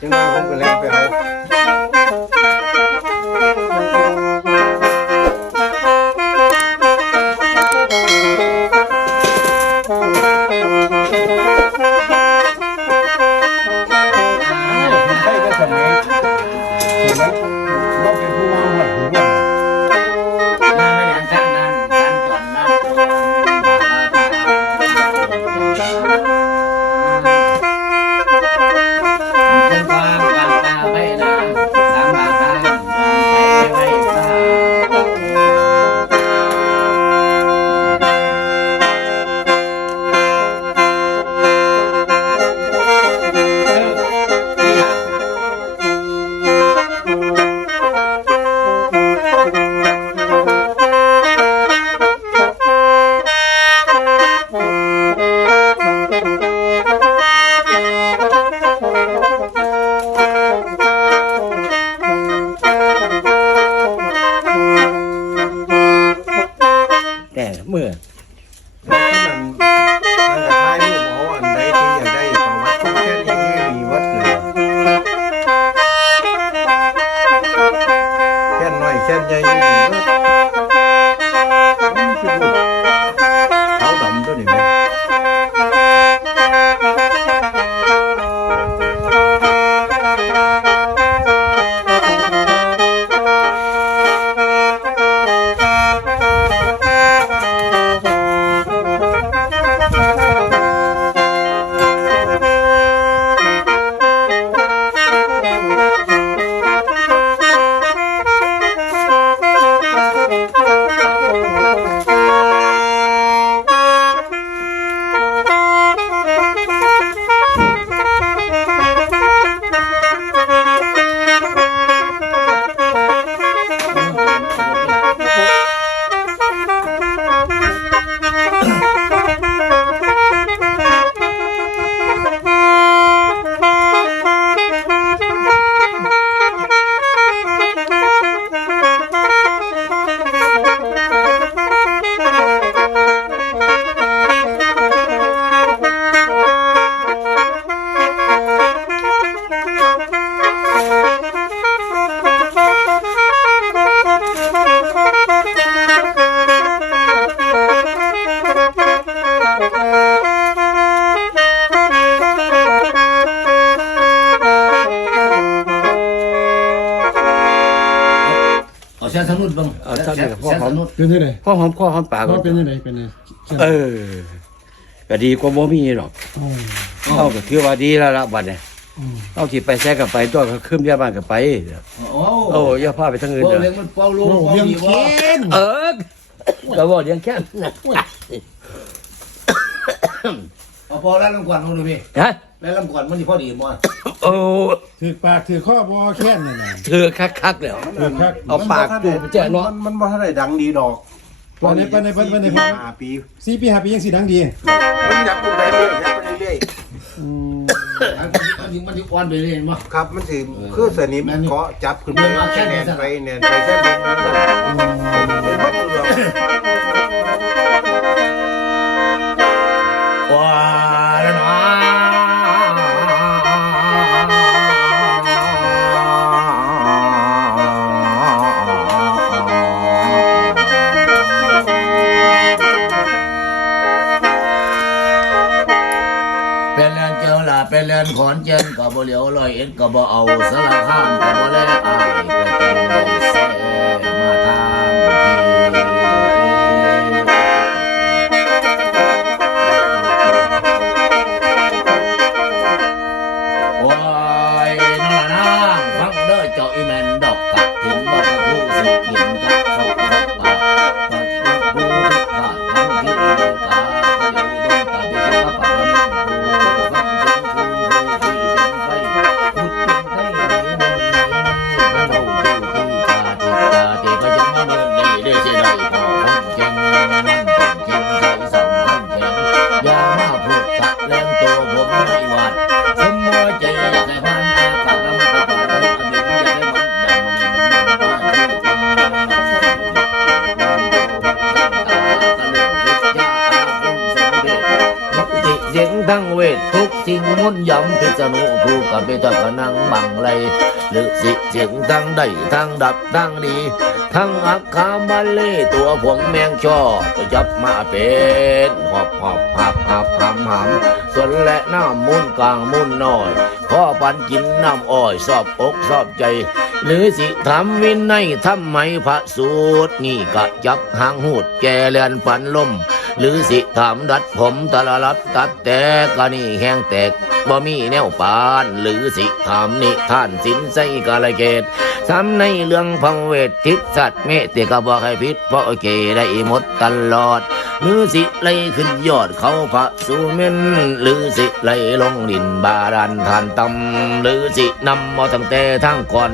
จังหวะผมก็แล้วไปเอา เส้นสนุดเป็นยังไงพ่อหอมคอหอมปากว่าเป็นยังไงเป็นยังไงเออก็ดีกว่าบ่มีหรอกอ๋อเอาก็ถือว่าดีแล้วละบัดเนี่ยอืมเอาที่ไปแซกกับไปตัวก็ขึ้นยาบ้านกับไป โอ้โอ้อย่าพาไปทางอื่นเป้าเด้อเลี้ยงมันเป้าลูกโอ้เป้าเรื่องดีเค้วะนเออก็บอกเลี้ยงแค่เอาพอแล้วลำกวนมึงดูพี่ฮะ แล้วลำกวนมันนี่พอดีมั้งโอ้ถือปากถือข้อบอแค้นนั่นน่ะ เธอคักๆแล้วถือคักเอาปากจูบไปแจ้เนาะ มันมันบ่ทันได้ดังดีดอกปานในปานในปานในสี่ปานในห้าปีสี่ปีห้าปียังสีดังดีมันยักไปเรื่อยยักไปเรื่อยอืมมันถึงมันถึงอ่อนไปเลยมั้งครับมันสิคือสนิมแม่นอยู่เกาะจับขึ้นไปแม่นว่าแค่แน่นี้นซะไปแน่นไปแค่นี้เป็นวัดเรื่อง เป็นแลนขอนเจนก็บ่เหลียวลอยเอ็ดก็บ่เอาสารข้ามก็บ่แลอายก็จังได้เสมา หรือสิเสียงทั้งได้ทั้งดับทั้งดี ทั้งอักขามาเล่ตัวผงแมงชอก็จับมาเป็นหอบหอบหับหับหำหำส่วนและน้ำมุนกลางมุนน้อยพ่อปันกินน้ำอ้อยสอบอกสอบใจ หรือสิทำวินัยทำไมพระสูตรนี่กะจับหางหูดแกเลือนปันลมหรือสิถามดัดผมตะละลัดตัดแต่กะนี่แห้งแตก บ่มีแนวปาน หรือสิคำนิท่านสินใสกาลเกตทำในเรื่องพังเวททิศสัตว์เมตติก็บอกให้พิษเพราะเกได้หมดตลอด หรือสิไลขึ้นยอดเขาพระสุเมนหรือสิไลลงดินบาดาลทานตำหรือสินำมาตั้งแต่ทางก่อน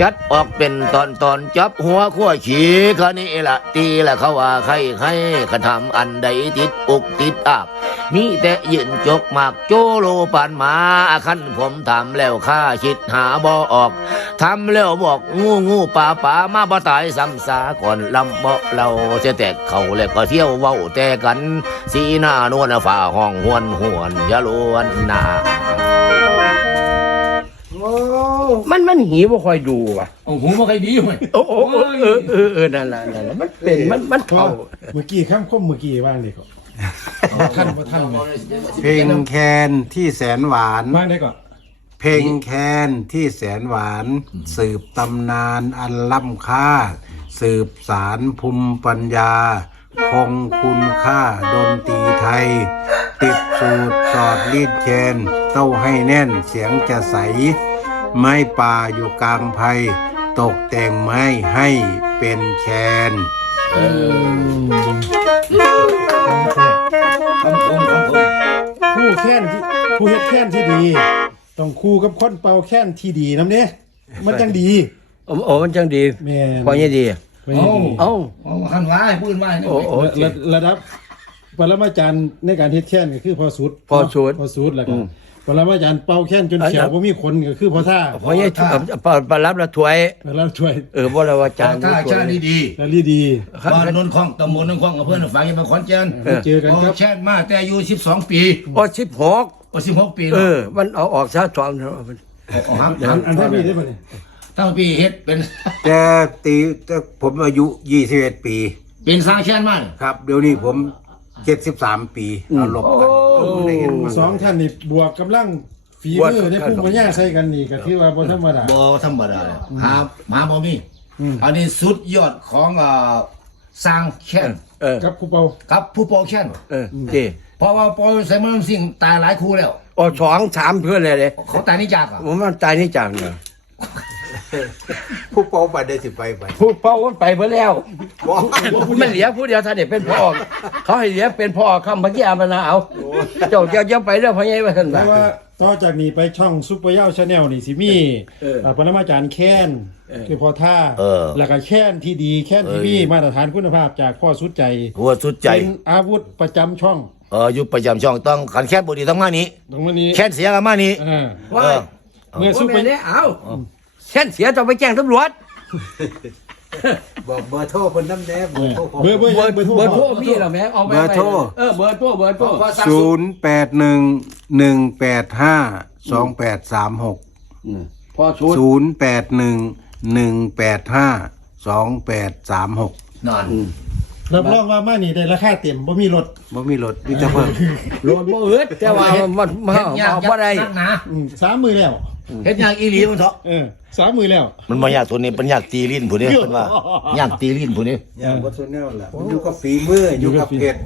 จัดออกเป็นตอนตอนจับหัวขั้วขี้คะนี่ละตีละเขาว่าใครใครกระทำอันใดติดอกติดอักมีแต่ยืนจกหมากโจโลปานหมาคันผมทำแล้วข้าคิดหาบ่ออกทำแล้วบอกงูงูป่าป่ามาบ่ตายซ้ำสาก่อนลำบ่เราเสียแต่เขาแล้วก็เที่ยวเว้าแต่กัน สีหน้านวลฝ่าห้องหวนหวนยาลวนหนา มันมันหีบ่ค่อยดูว่ะโอ้โหมันใครดีไหมโอ้โอ้เออเออเออนั่นล่ะนั่นล่ะมันเป็นมันมันพ่อเท่าเมื่อกี้คำคมเมื่อกี้บ้างเลยก็ท่านบ่ท่านเลยเพลงแคนที่แสนหวาน บ้างได้ก่อนเพลงแคนที่แสนหวาน สืบตำนานอันล้ำค่า สืบสารภูมิปัญญา คงคุณค่าดนตรีไทย ติดสูตรสอดลีดแคนเต้าให้แน่นเสียงจะใส ไม้ป่าอยู่กลางไพตกแต่งไม้ให้เป็นแคนคำคมคำคมผู้แค้นที่ผู้เฮ็ดแค้นที่ดี ต้องคู่กับคนเป่าแค้นที่ดีนำเด้มันจังดีโอ้โอ้มันจังดีแม่นพอเนี่ยดีไม่ดีเอ้าเอาหันว่าให้พูดว่าให้โอ้โอ้ระระดับปรมาจารย์ในการเฮ็ดแค้นก็คือพอสุดพอสุดพอสุดแล้วก็อืม ปรมาจารย์เป่าแค้นจนอันเขียวบ่มีคนก็คือพอท่าพอเนี่ยปะปะรับละถวย แล้วช่วยเออบ่ละว่าจานถ้าชาติดีแล้วลีดี บ้านนนท์คลองตำบลนนท์คลองกับเพื่อนฝากยังมาขอนแก่นเออเจอกันโอ้ครับแช่มาแต่อายุ12 ปีโอ้สิบหกโอ้16 ปีเออ มันเอาออกซะสองเถอะมันเอาครับอันอันท่ามีได้ป่ะเนี่ยทั้งปีเฮ็ดเป็นแต่ตีแต่ผมอายุ 21 ปี เป็นสร้างแช่นมาครับ เดี๋ยวนี้ผม 73ปีเอาลบกันผมได้เห็นมาสองท่านนี่บวกกำลังฝีมือในพุ่งปัญญาใส่กันนี่ก็ถือว่าบ่ธรรมดา บ่ธรรมดาหาหาบ่มีอืม อันนี้สุดยอดของอ่าสร้างแช่นเออกับครูเปากับผู้ปกแช่นเออดีเพราะว่าปอยใส่มันสิ่งตายหลายครูแล้วโอ้สองสามเพื่อนเลยเลยเขาตายนี่จากอะผมมันตายนี่จังเนี่ย ผู้เป่าไปได้สิไปไปผู้พ่อมันไปเพื่อแล้วว้าวมันเหลียผู้เดียวท่านเด็เป็นพ่อ เขาให้เหลียเป็นพ่อคำพักยามานาเอาเจ้าเจ้าเจ้าไปเรื่องพญายมาท่านแต่ว่าว่าต่อจากนี้ไปช่องซุปเปอร์เย้าชาแนลนี่สิมีเอออ่าปรมาจารย์แค้นเออคือพอท่าเออ แล้วก็แค้นที่ดีแค้นที่มีมาตรฐานคุณภาพจากพ่อสุดใจหัวสุดใจ เป็นอาวุธประจำช่องเอออยู่ประจำช่องต้องขันแค่บดีต้องมานี้ ตรงนี้แค่เสียกันมานี้ อ่าว่าเออ เมื่อซุซุปปเปไปอร์เนี่ยเอา เส้นเสียต้องไปแจ้งตำรวจ บอกเบอร์โทรเพิ่นน้ำแน่เบอร์โทรผมเบอร์เบอร์เบอร์เบอร์โทรเบอร์โทรพี่เหรอแม่เอาไปเบอร์โทร เออเบอร์โทรเบอร์โทรศูนย์แปดหนึ่งหนึ่งแปดห้าสองแปดสามหกอืมพอชุดศูนย์แปดหนึ่งหนึ่งแปดห้าสองแปดสามหกนอนรับรองว่ามานี่ได้ราคาเต็มบ่มีรถบ่มีรถมีแต่เพิ่ม โหลดบ่อึดแต่ว่ามันมันเฮ็ดยากเอาบ่ได้ นักหนา อืมสามมือแล้ว เฮ็ดยากอีหลีมันเถอะเออสามมือแล้ว มันบ่ยากตัวนี้เป็นยากตีลิ้นผู้นี้เพิ่นว่ายากตีลิ้นผู้นี้อย่างวัตถุแนวแหละมันอยู่กับฝีมืออยู่กับอยู่กับฝีเพชร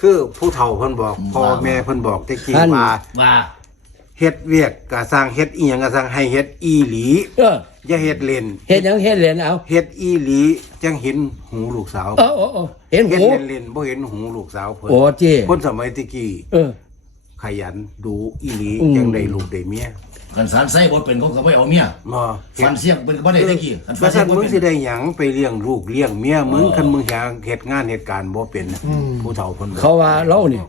คือผู้เฒ่าเพิ่นบอกพ่อแม่เพิ่นบอกแต่กี้ท่านว่าว่าเฮ็ดเวียกก็สร้างเฮ็ดอีหยังก็สร้างให้เฮ็ดอีหลีเอออย่าเฮ็ดเล่นเฮ็ดหยังเฮ็ดเหรียญเอาเฮ็ดอีหลีจังเห็นหูลูกสาวเออเออเออเห็นเฮ็ดหูเล่นๆบ่เห็นหูลูกสาวเพิ่นโอ้เจีคนสมัยตะกี้เออขยันดูอีหลีอืมจังได้ลูกได้เมีย คันสารไส้บ่เป็นเขาก็บ่เอาเมียบ่ฟันเสียงเป็นก็บ่ได้ตะกี้คันฟัว่านเสียซั่งนบ่มึงเป็นสิได้หยังไปเลี้ยงลูกเลี้ยงเมียมึงคันมึงหาเฮ็ดงานเหตุการณ์บ่เป็นน่ะผู้เฒ่าเพิ่นบอกเขาว่าเรานี่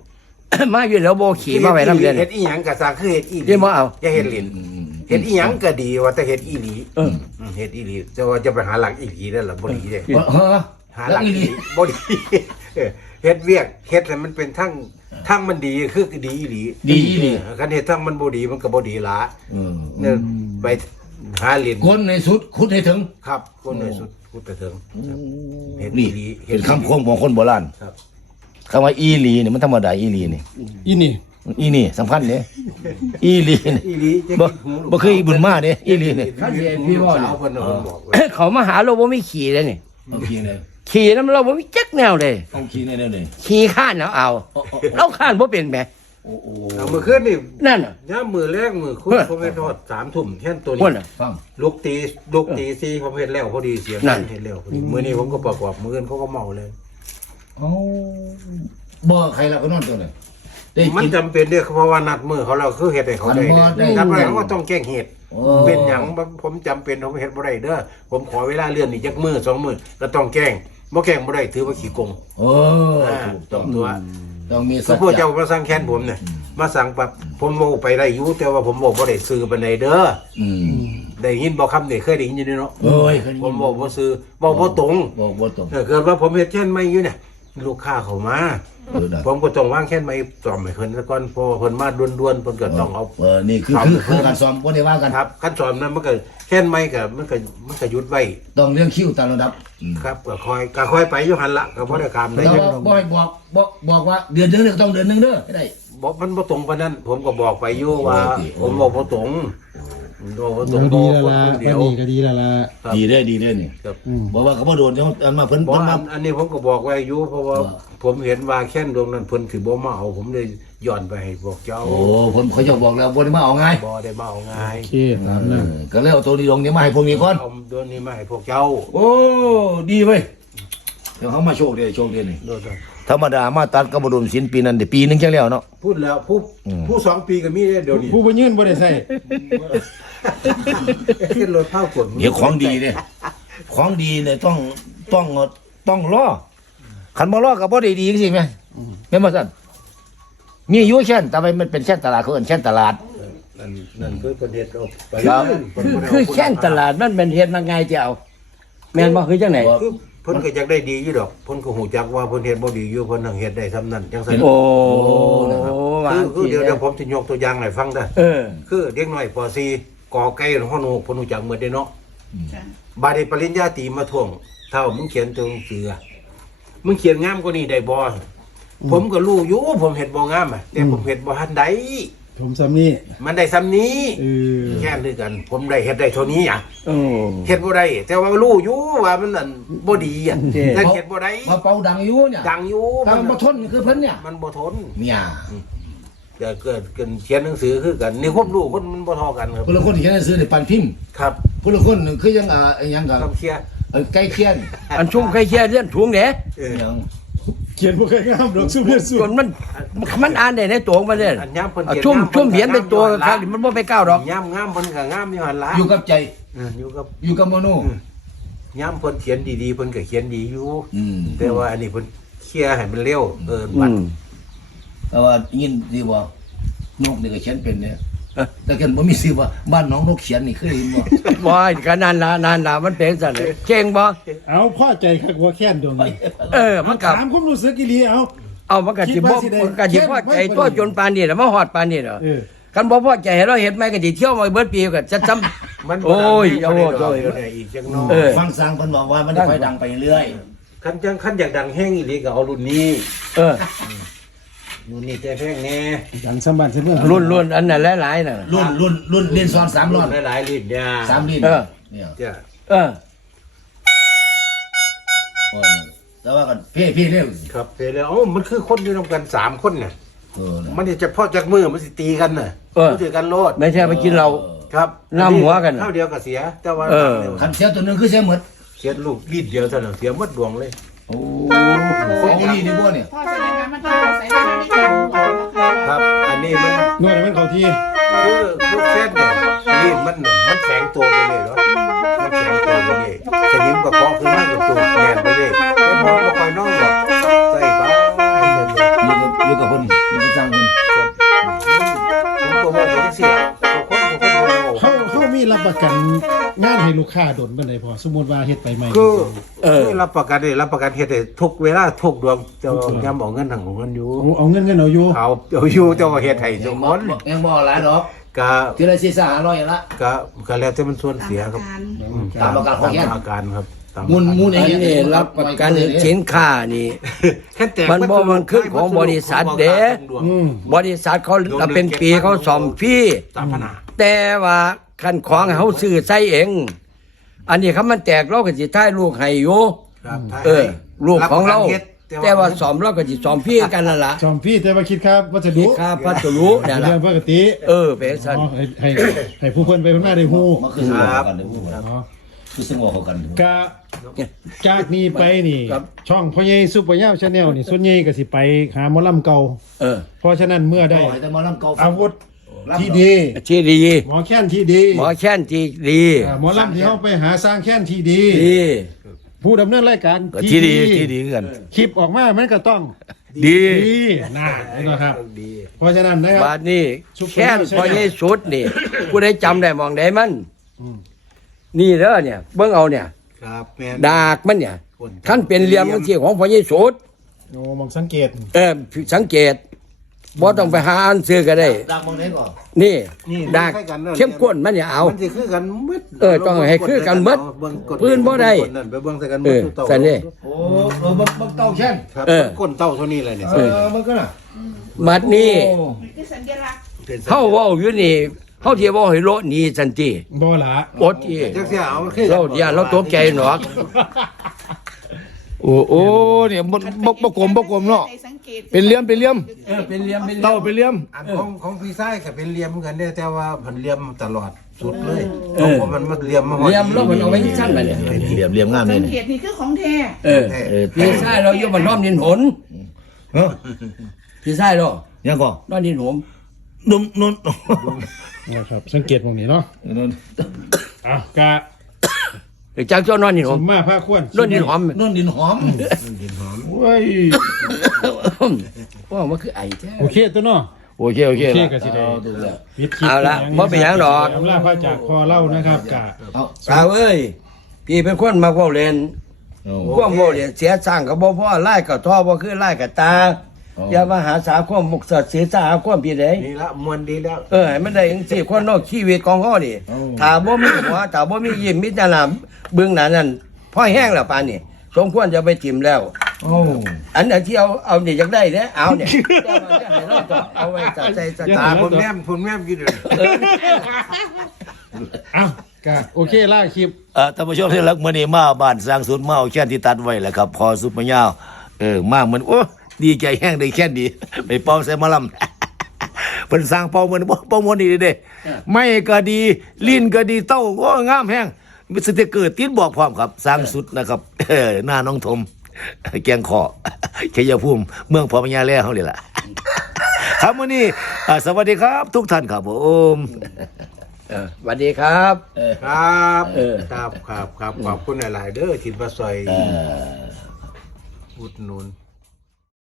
มาอยู่แล้วโบขี่มาไว้น้ำเรียนเฮ็ดอีหยังก็สร้างคือเฮ็ดอีหลีเดี๋ยวมาเอา อย่าเฮ็ดเล่นเฮ็ดอีหยังก็ดีว่าแต่เฮ็ดอีหลีเออมเฮ็ดอีหลีแต่ว่าจะไปหาหลักอีหลีนั่นล่ะบ่ดีเด้ เออหาแล้หลัวกอีอีหหลีลีบ่ดีเออเฮ็ดเวียกเฮ็ดให้มันเป็นทั้ง ทั้งมันดีคือดีอีหลีดีอีหลี เออคันเฮ็ดทั้งมันบ่ดีมันก็บ่ดีละเออเนี่ยไปหาเหรียญคนในสุดคุดให้ถึงครับคนในสุดพูดไปถึงเฮ็ดนี่อีหลีเป็นคำคมของคนโบราณครับ คำว่าอีหลีนี่มันธรรมดาอีหลีนี่อีนี่อีนี่สำคัญเนี่ยอีหลีนี่ อีหลีจะบ่กินหูลูกบ่เคยอีบุญมาเด้อีหลีนี่ขั้นเย็นพี่ว่าสาวเพิ่นน่ะเพิ่นบอกไว้เขามาหาเราบ่มีขี่เลยนี่ เอาขี้เลยขี่นำเราบ่มีจักแนวเลยเอาขี้ในเด้อเลยขี่ข้านเอาเอา เราข้านบ่เป็นแหมโอ้โหเอามื้อคืนนี่นั่นน่ะ ย่ามมือแรกมือคุณเฮ้ย ผมให้ทอด3ทุ่มแค่นตัวคนนี้น่ะ ฟังลูกตีลูกตีซีผมเฮ็ดแล้วพอดีเสียงนั่นเฮ็ดแล้วพอดีมื้อนี้ผมก็ประกอบมื้ออื่นเขาก็เมาเลย เอาบ่ใครละก็นอนตัวเลยได้มันกิน จำเป็นเด้อเพราะว่านัดมือเขาแล้วคือเฮ็ดให้เขาได้มันบ่ได้ นัดไว้เขาก็ต้องแก้งเหตุ โอ้เป็นหยังผมจำเป็นผมเฮ็ดบ่ได้เด้อผมขอเวลาเลื่อนอีกจักมื้อสองมื้อก็ต้องแกล้งบ่แกล้งบ่ได้ถือว่าขี้โกงโอ้อ่าถูกต้ต้อองงตัวต้องมีถ้าพวกเจ้ามาสั่งแค้นผมเนี่ยมาสั่งปรับผมโมไปได้อยู่แต่ว่าผมบอกบ่ได้ซื้อปานใดเด้ออืมได้ยินบ่คำนี่เคยได้ยินอยู่เนาะโอ้ยเคยได้ยินผมบอกบ่ซื้อบอกบ่ตรงบ่บ่ตรงถ้าเกิดว่าผมเฮ็ดแค้นไม่อยู่เนี่ย ลูกค้าเขามา เออได้ผมก็ต้องวางแค้นไม่ตอมให้เพิ่นซะก่อนพอเพิ่นมาด่วนๆเพิ่นก็ต้องเอา เออนี่คือคือคือการซ้อมบ่ได้ว่ากันครับขั้นตอนนั้นมันก็แค้นไม่ก็มันก็มันก็หยุดไว้ต้องเรื่องคิวตามระดับอืมครับก็คอยก็คอยไปอยู่หั่นละก็บ่ได้กามได้แต่ว่าบ่ให้บอกบอกบอกว่าเดือนหนึงเนี่ยต้องเดือนหนึงเด้อให้ได้ บอกมันบ่ตรงปานนั้น ผมก็บอกไปอยู่ว่า โอเค ผมบอกบ่ตรง บอกบ่ตรงเราบดีอกแล้วคนล่ะคนเดีวัยนว นี้ก็ดีแล้วล่ะครับดีเด้อดีเด้อนี่อืมบอกว่าเขาบ่โดนเขาเอามาเพิ่นบอกเพิ่นอัมานอันนี้ผมก็บอกไว้อยู่เพราะว่าว่า ผมเห็นว่าแค่นดวงนั้นเพิ่นสิบ่มาเอาผมเลยย้อนไปให้พวกเจ้าโอ้เพิ่นเขาจะบอกแล้วบ่ได้มาเอาง่ายบ่ได้มาเอาง่ายโอเคตามนั้นเออก็เลยเอาตัวนี้ลงเนี่ยมาให้พวกนี้ก่อน เอาตัวนี้มาให้พวกเจ้าโอ้ ดีเว้ยเดี๋ยวเขามาโชคดีโชคดีนี่โดนธรรมดามาตัดกระบดุมศิลปีนั้นได้ปีหนึงจังแล้วเนาะ พูดแล้วผู้อืม ผู้สองปีก็มีเด้เดี๋ยวนี้ผู้บ่ยืนบ่ได้ใส่ ขึ้นรถเท่ากดเดี๋ยวของดีเนี่ยของดีเนี่ยต้องต้องต้องรอคันบ่รอก็บ่ได้ดีจังซี่แม่แม่นบ่ซั่นมีอยู่เช่นแต่ว่ามันเป็นเช่นตลาดเขาเอิ้นเช่นตลาดนั่นนั่นคือประเด็นเอาไปครับเพิ่นบ่ได้คือเอาแค่นตลาดมันเป็นเฮ็ดมาไงจะเอาแม่นบ่คือจังไหนเพิ่นก็อยากได้ดีอยู่ดอกเพิ่นก็ฮู้จักว่าเพิ่นเฮ็ดบ่ดีอยู่เพิ่นทั้งเฮ็ดได้ซำนั้นจังซั่นโอ้คือคือเดี๋ยวเดี๋ยวผมสิยกตัวอย่างให้ฟังเด้อคือเด็กน้อยป .4 กอไก่ของหนูเพนรู้จักหมดเด้เนาะบาดนี้ปริญญาตรีมาท่วง เท่ามึงเขียนตัวหนังสือมึงเขียนงามกว่านี้ได้บ่ผมก็รู้อยู่ผมเฮ็ดบ่งามอะแต่ผมเฮ็ดบ่ทันได้ผมซ้ำนี่มันได้ซ้ำนี้เออแค่นี้กัน ผมได้เฮ็ดได้เท่านี้อะโอ้ เฮ็ดบ่ได้ แต่ว่ารู้อยู่ว่ามันนั่นบ่ดีอะเด้แต่เฮ็ดบ่ได้ว่าเป่าดังอยู่เนี่ยดังอยู่ถ้ามันบ่ทนคือเพิ่นเนี่ยมันบ่ทน เนี่ย จะเกิดเกินเขียนหนังสือคือกันนี่ความรู้คนมันบ่เท่ากันครับ คนละคนที่เขียนหนังสือในปันพิมพ์ครับคนละคนหนึ่งคือยังอ่าไอ้ยังกับคำเชียร์เอ่อใกล้เคียงอันชุ่มใครเชียร์เรื่องถุงเด้เออยังเขียนบ่เคยงามดอกสุเรียนสุจนมันมันอ่านได้ในตัวของมันเด้อันย่ำเพิ่นอะเขียนชุ่มงามชุ่มเหียนเป็นตัวพิ่ครังามมันบ่ไปก้าวดอก ย่ำงามเพิ่นก็งามอยู่หั่นล่ะอยู่กับใจเอออยู่กับอยู่กับโมโนย่ำเพิ่นเขียนดีๆเพิ่นก็เขียนดีอยู่ อืมแต่ว่าอันนี้เพิ่นเคลียร์ให้มันเร็วเอออืบัดม แต่ว่ายินดีว่านกนี่ก็เขียนเป็นเนี่ยแต่กันบ่มีชื่อว่าบ้านน้องนกเขียนนี่เคยเห็นบ่บ่ก็นานละนานละมันเป็นซั่นเลยเก่งบ่เอาพ่อใจคักว่าแค้นดวงนี้เออมันก็ถามความรู้สึกอีหลีเอาเอามันก็สิคิดบ่ว่าสิได้มันก็สิพอใจตัวจนปานนี้แล้วมาฮอดปานนี้เหรอเออคันบ่พอใจให้เราเฮ็ดใหม่ก็สิเที่ยวมาเบิดปีก็จะจำมันโอ้ยบ่ดังเอาเท่าโอ้ยนี้ดอกเดี๋ยวอีกจังน้อยเออฟังสร้างเพิ่นบอกว่ามันจะค่อยดังไปเรื่อยคันจังคันอยากดังแห้งอีหลีก็เอารุ่นนี้ เออ รุ่นนี้แต่แพงแน่ดังสมบัติเสมอรุ่นรุ่นอันนั้นหลายๆน่ะรุ่นรุ่นรุ่นเล่นซ้อนสามรอบหลายๆลิ้นเนี่ยสามลิ้นเออเนี่ยจ้ะเออโอ้ยแต่ว่ากันเพ่เพ่เร็วครับเสร็จแล้วเอ้ามันคือคนอยู่นำกันสามคนน่ะเออนะมันจะพ่อจากมือมันสิตีกันน่ะเออมันสิกันโลดไม่ใช่ไปกินเราครับน้ำหัวกันน่ะเท่าเดียวก็เสีย แต่ว่าเออคันเสียตัวหนึงคือเสียหมดเสียลูกลิ้นเดียวเท่านั้นเสียหมดดวงเลยโอ้ของนี่นี่บ่เนี่ย สนิมกับเคาะคือมันกับตัวแน่นไปเลยแต่ผมก็คอยน้องบอกใส่บ้าอยู่กับอยู่กับคนอยู่กับสร้างคนผมก็บอกไปที่เสียคนคนคนเขาเขามีรับประกันงานให้ลูกค้าดนบันไดพอสมมุติว่าเฮ็ดไปใหม่ คือเออ คือรับประกันได้รับประกันเฮ็ดได้ทุกเวลาทุกดวงเจ้าทุกดวง ย้ำเอาเงินทางของเงินอยู่เอาเอาเงินเงินเอาอยู่ เอาเอาอยู่เจ้าก็เฮ็ดให้ยัทุงกบคอกนยังบอกหลายดอก ก็ทีละสี่สามร้อยละก็ก็แล้วแต่มันส่วนเสียครับตามอาการตามอาการของแกตามอาการครับตามุนมุนอันนี้รับประกันสินค้านี่ แค่แตกมันบ่มันขึ้นของบริษัทเด้อืมบริษัทเขาถ้าเป็นปีเขาสอมฟรีตามพนาแต่ว่าคันของเขาซื้อใส่เอง อันนี้เขามันแตกเราก็สิท้ายลูกให้อยู่ครับถ้าเออลูกของเราบปะกันฮ็ด แต่ว่าสอมเราก็สิสอมฟรีกันนั่นล่ะจอมพี่แต่ว่าคิดครับวัสดุนี่ค่าพัสดุนั่นเรื่ล่ะองปกติเออเป็นซั่นอ๋อให้ให้ให้ผู้เพิ่นไปเพิ่นมาได้ฮู้มันคือสงบกันเดี๋ยวพูดอ๋อคือสงบกันกะจากนี้ไปนี่ครับช่องพ่อใหญ่ซุปเปอร์ยาวชาแนลนี่ส่วนใหญ่ก็สิไปหาหมอลำเก่า เออเพราะฉะนั้นเมื่อได้ได้แต่มาลำเก่าอาวุธที่ดี ที่ดี หมอแค้นที่ดีหมอแค้นที่ดี อ่าหมอลำที่เขาไปหาสร้างแค้นที่ดี ดี ผู้ดำเนินรายการก็ที่ดีที่ดีคือกัน คลิปออกมามันก็ต้องดี ดีน่าเห็นไหมครับเพราะฉะนั้นนะครับบาดนี้ซุปเปอร์แค้นพอใหญ่สุดนี่ ผู้ใดจำได้มองได้มัน อืม นี่เด้อเนี่ย เบิ่งเอาเนี่ย ครับแม่นดากมันเนี่ยคนขั้นเป็นเหลี่ยมมันสิของพ่อใหญ่สุดโอ้มองสังเกต เออสังเกต บ่ต้องไปหาอ่านซื้อก็ได้ ดังมองได้ก่อนนี่นี่ดากคล้ายๆกันนั่น เข้มข้นมันอย่าเอา มันสิคือกันหมืดเออต้องให้คือกันหมดเบิ่งกฎปืนบ่ได้กฎนั่นไปเบิ่งใส่กันหมเอดอทุกเต่าสันนี่ โอ้เออบักบักเต่าแช่นครับเออ ก้นเต่าเท่านี้เลยเนี่ยเออมันก็น่ะบัดนี้คือสัญลักษณ์เป็นสัญเฮาเว้าอยู่นี่เฮาสิเว้าให้โลดหนีสันติบ่ละอดที่จักเสียเอามันคือเราอย่าเราตกใจหนอก โอ้โอ้เนี่ยบ่บ่บ่กลมบ่กลมเนาะในสังเกตเป็นเหลี่ยมเป็นเหลี่ยมเออเป็นเหลี่ยมเป็นเต้าเป็นเหลี่ยมอันของของพี่ชายก็เป็นเหลี่ยมกันเนี่ยแต่ว่าเพิ่นเหลี่ยมตลอดสุดเลยเออ เพราะมันมันเหลี่ยมมาฮอดเหลี่ยมแล้วมันเอาไว้ชั้นมาเนี่ยเหลี่ยมเหลี่ยมงามเลสัยงนี่เกตนี่คือของแท้เออแท้เออพี่ชายเราอยู่บ้านน้อมนินหนเนาะพี่ชายเรายังก็น้อมนินหนนุ่มนุ่มนะครับ สังเกตตรงนี้เนาะนุ่ม อะกะ เดี๋ยวจากเจ้านอนนินหสนมมาผ้าควนน้อมนินหอมนุ่นดินหอมเว้ยว่ามันคือไอ้แท้โอเคตัวเนาะโอเคโอเคโอเคละก็สิได้เอาดูแล้ววิดคลิปเอาละย่งบ่เป็นหยังดอกอำลาพระจากคอเล่านะครับกะเอาสาวเอ้ยพี่เป็นคนมาเว้าเล่นโอ้ความโมเรียนเสียสร้างกับบ่พ่อไล่กับท่อบ่คือไล่กับตา อย่ามาหาสาความมุกสัตว์เสียสาความพี่เด้นี่ละมวนดีแล้ว เออให้มันได้จังซี่คนนอกชีวิตของเฮานี่ถ้าบ่มีหัวถ้าบ่มียิ้มมีแต่หน้าเบื้องหน้านั้นพอแห้งแล้วปานนี้สมควรจะไปจิ้มแล้ว โอ้อันไหนที่เอาเอานี่อยากได้เด้เอาเนี่ยเอามาจะให้เราต่อเอาไว้จัดใจจัดตาตาผมแนมผมแนมกินเลยเอ้ากะโอเคล่าคลิป เอ่อท่านผู้ชมที่รักมื้อนี้มาบ้านสร้างศูนย์มาเอาแค่นที่ตัดไว้แหละครับ พอสุปยาวเออมาเหมือนโอ้ ดีใจแห้งได้แค่นดีไปเป่าใส่หมะลำเพิ่นสร้างเป่าเหมือนบ่เป่ามวนดีเด้ไม่ก็ดี ลิ้นก็ดีเต้าโอ้งามแห้งมีสติกเกอร์ติดบอกพร้อมครับ สร้างสุดนะครับเออหน้าน้องทม แกงคอชัยภูมิเมืองพอพญาแล่เฮานี่ล่ะครับมื้อนี้อ่าสวัสดีครับ ทุกท่านครับผมเออสวัสดีครับ ครับเออครับครับครับขอบคุณหลาย ๆ เด้อที่มาซอยเอออุดหนุน